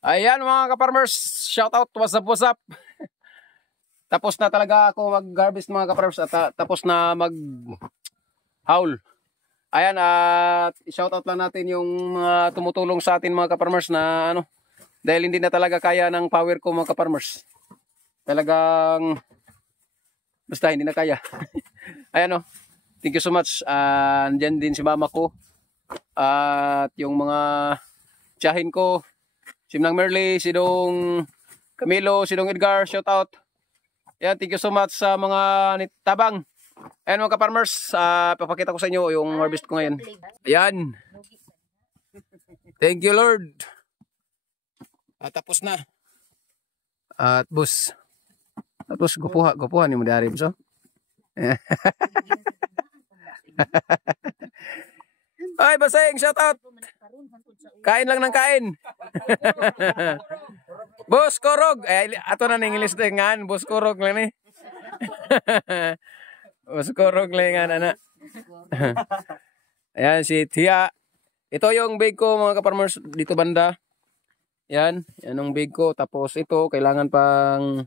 Ayan mga ka-farmers, shout out, what's up, what's up? Tapos na talaga ako mag-harvest mga ka-farmers at tapos na mag-haul. Ayan, at shout out lang natin yung mga tumutulong sa atin mga ka-farmers na ano, dahil hindi na talaga kaya ng power ko mga ka-farmers. Talagang, basta hindi na kaya. Ayan o, thank you so much. Andyan din si mama ko at yung mga tiyahin ko. Si Mnang Merly, si Dong Camilo, si Dong Edgar, shout out. Yan, thank you so much sa mga tabang. Ayan mga ka-farmers, papakita ko sa inyo yung harvest ko ngayon. Ayan. Thank you Lord. Tapos na. At boss. Tapos gupuha ni mo dari boss. Ay, Baseng, shout out. Kain lang ng kain. Boss Korog. Ato na ng English dengan Boss Korog lang ni. Boss Korog lang nga anak. Ayan si Tia. Ito yung bag ko mga ka-farmers dito banda. Yan ang bag ko. Tapos ito kailangan pang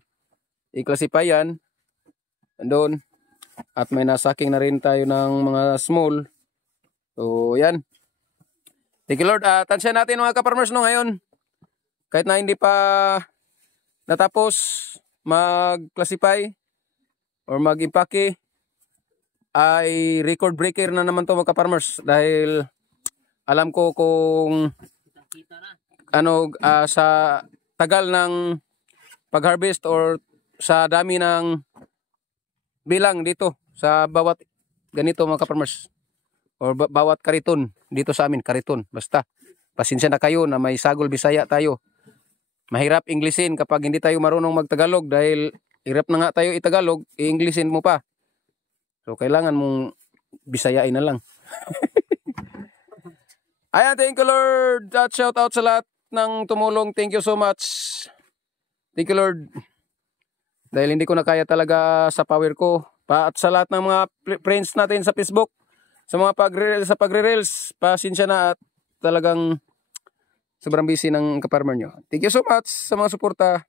i-classify yan. Andun. At may nasaking na rin tayo ng mga small. So, yan. Thank you Lord. Tansya natin mga ka-farmers no ngayon. Kahit na hindi pa natapos mag-classify or mag-impake, ay record breaker na naman to mga ka-farmers. Dahil alam ko kung ano sa tagal ng pag-harvest or sa dami ng bilang dito sa bawat ganito mga ka-farmers. Or bawat kariton dito sa amin, kariton. Basta, pasensya na kayo na may sagol Bisaya tayo. Mahirap Englishin kapag hindi tayo marunong magtagalog dahil hirap na nga tayo itagalog, i-Englishin mo pa. So, kailangan mong Bisayain na lang. Ayan, thank you Lord. At shout out sa lahat ng tumulong. Thank you so much. Thank you Lord. Dahil hindi ko na kaya talaga sa power ko. At sa lahat ng mga friends natin sa Facebook, sa mga pagre-reels, pasensya na at talagang sobrang busy ng ka-farmer nyo. Thank you so much sa mga suporta.